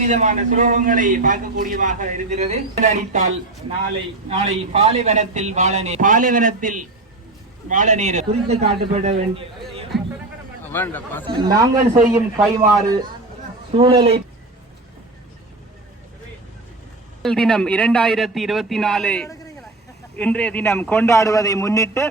விதமான சுலோகங்களை பார்க்கக்கூடியதாக இருக்கிறது. நாளை பாலைவனத்தில் வாழ நேர குறித்து காட்டப்பட வேண்டிய நாங்கள் செய்யும் கைமாறு சூழலை தினம் 2024 இன்றைய தினம் கொண்டாடுவதை முன்னிட்டு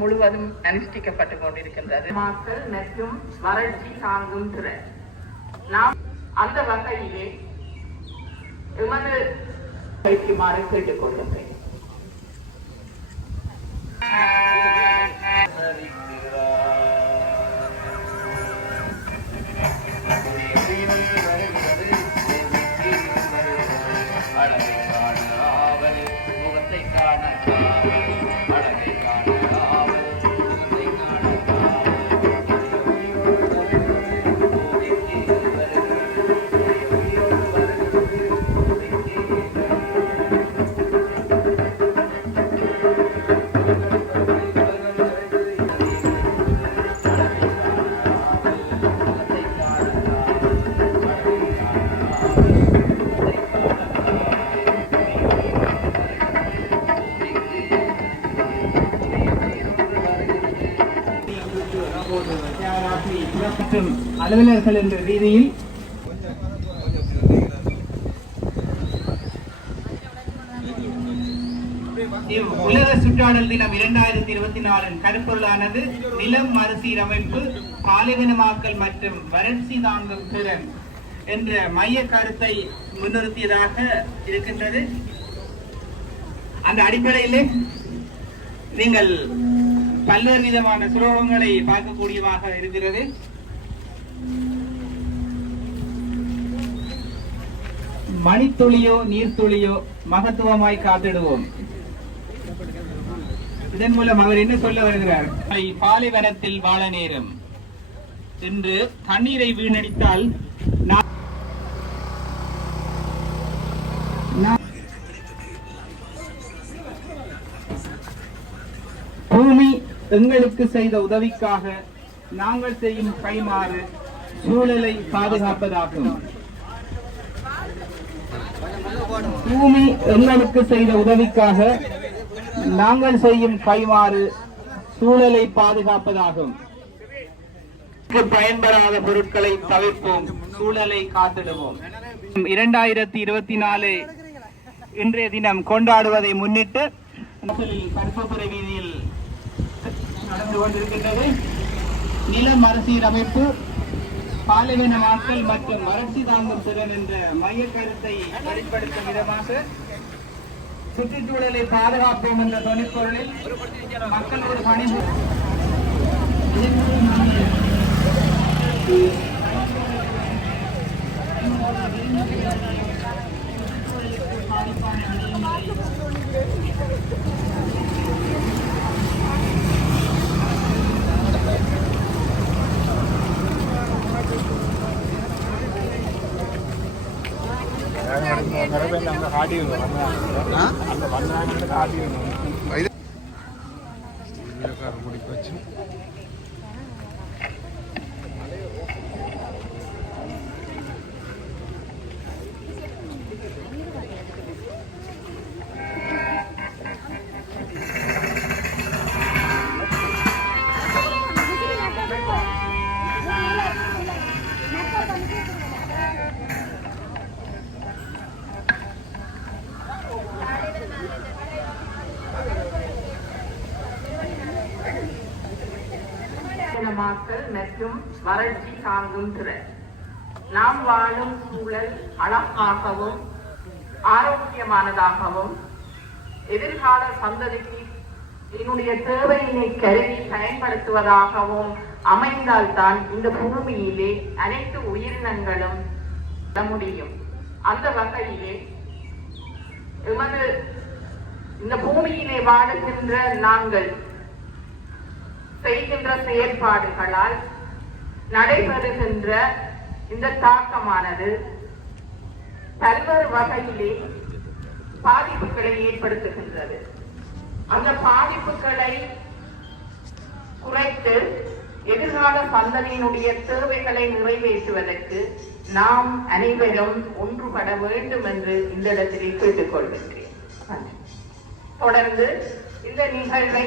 முழுவதும் அனுஷ்டிக்கப்பட்டுக் கொண்டிருக்கின்றது. மக்கள் மற்றும் வறட்சி தாங்கும் திறன். நாம் அந்த வகையிலே எமது வைக்குமாறு கேட்டுக் கொள்கின்றேன். மற்றும் அலுவலர்கள் என்ற ரீதியில் உலக சுற்றாடல் தினம் 2024 கருப்பொருளானது நிலம் மறுசீரமைப்பு, பாலைவனமாக்கல் மற்றும் வறட்சி தாங்கும் திறன் என்ற மைய கருத்தை முன்னிறுத்தியதாக இருக்கின்றது. அந்த அடிப்படையிலே நீங்கள் பல்வேறு விதமான சுலோகங்களை பார்க்கக்கூடியதாக இருக்கிறது. மணித்துளியோ நீர்த்துளியோ மகத்துவமாய் காத்திடுவோம். இதன் மூலம் அவர் என்ன சொல்ல வருகிறார்? பாலைவனத்தில் வாழ நேரம் என்று தண்ணீரை வீணடித்தால் பூமி எங்களுக்கு செய்த உதவிக்காக நாங்கள் செய்யும் கைமாறு சூழலை பாதுகாப்பதாகும். பூமி எங்களுக்கு செய்த உதவிக்காக நாங்கள் செய்யும் கைமாறு சூழலை பாதுகாப்பதாகும். பயன்படாத பொருட்களை தவிர்ப்போம், சூழலை காத்திடுவோம். 2024 இன்றைய தினம் கொண்டாடுவதை முன்னிட்டு கருப்பப்புரை வீதியில் நடந்து கொண்டிருக்கின்றது. நில மறுசீரமைப்பு, பாலைவனமாக்கல் மற்றும் வறட்சி தாங்கும் திறன் என்ற மைய கருத்தை வெளிப்படுத்தும் விதமாக சுற்றுச்சூழலை பாதுகாப்போம் என்ற தொனிப்பொருளில் மக்கள் ஒரு பணிபு மற்றும் வறட்சி தாங்கும் திறன். நாம் வாழும் சூழல் அழகாகவும் ஆரோக்கியமானதாகவும் எதிர்கால சந்ததிக்கு என்னுடைய தேவையினை கருதி பயன்படுத்துவதாகவும் அமைந்தால்தான் இந்த பூமியிலே அனைத்து உயிரினங்களும் முடியும். அந்த வகையிலே எமது இந்த பூமியிலே வாழுகின்ற நாங்கள் செய்கின்ற செயற்பாடுகளால் நடைபெறுகின்ற இந்த தாக்கமானது பல்வேறு வகையிலே பாதிப்புகளை ஏற்படுத்துகின்றது. அந்த பாதிப்புகளை குறைத்து எதிர்கால சந்ததியினுடைய தேவைகளை நிறைவேற்றுவதற்கு நாம் அனைவரும் ஒன்றுபட வேண்டும் என்று இந்த இடத்திலே கேட்டுக்கொள்கின்றேன். தொடர்ந்து இந்த நிகழ்வை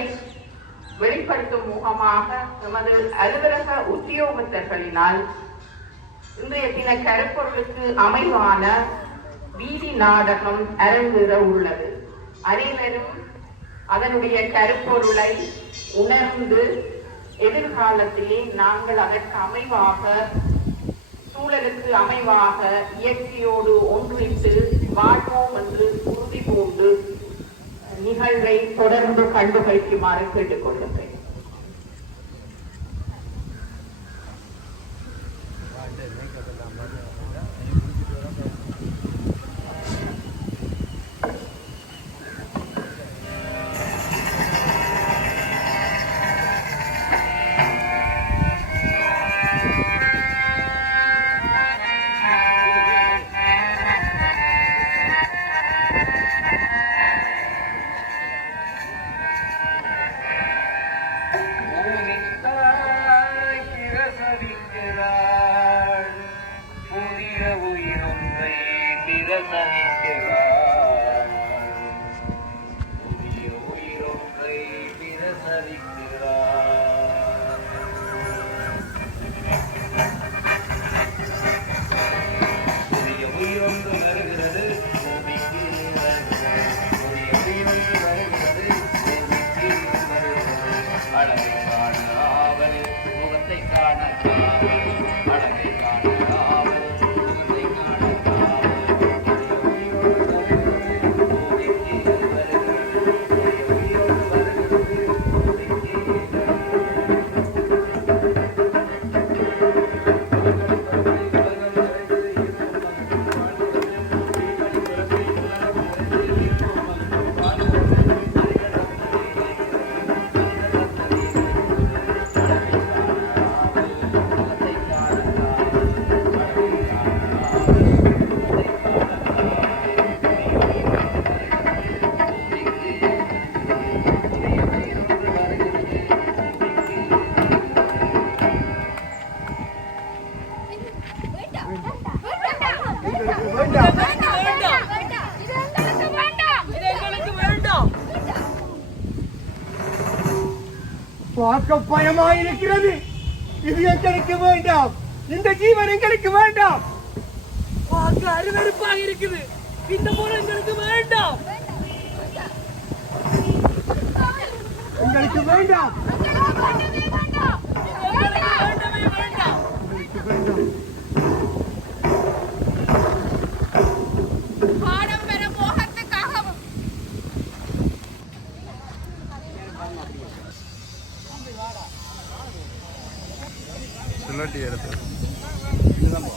வெளிப்படுத்தும் முகமாக எமது அலுவலக உத்தியோகத்தர்களினால் இன்றைய தின கருப்பொருளுக்கு அமைவான வீதி நாடகம் அரங்கேற உள்ளது. அனைவரும் அதனுடைய கருப்பொருளை உணர்ந்து எதிர்காலத்திலே நாங்கள் அதற்கு அமைவாக சூழலுக்கு அமைவாக இயற்கையோடு ஒன்றித்து வாழ்வோம் என்று உறுதி பூண்டு நிகழ்வை தொடர்ந்து கண்டுகளிக்குமாறு கேட்டுக்கொள்கின்றேன். பார்க்க பயமாயிருக்கிறது. இது எங்களுக்கு வேண்டாம். இந்த ஜீவன் எங்களுக்கு வேண்டாம். பார்க்க அருவருப்பாக இருக்குது. இந்த முறை எங்களுக்கு வேண்டாம். எங்களுக்கு வேண்டாம். சுழட்டி எடுத்து இதுதான்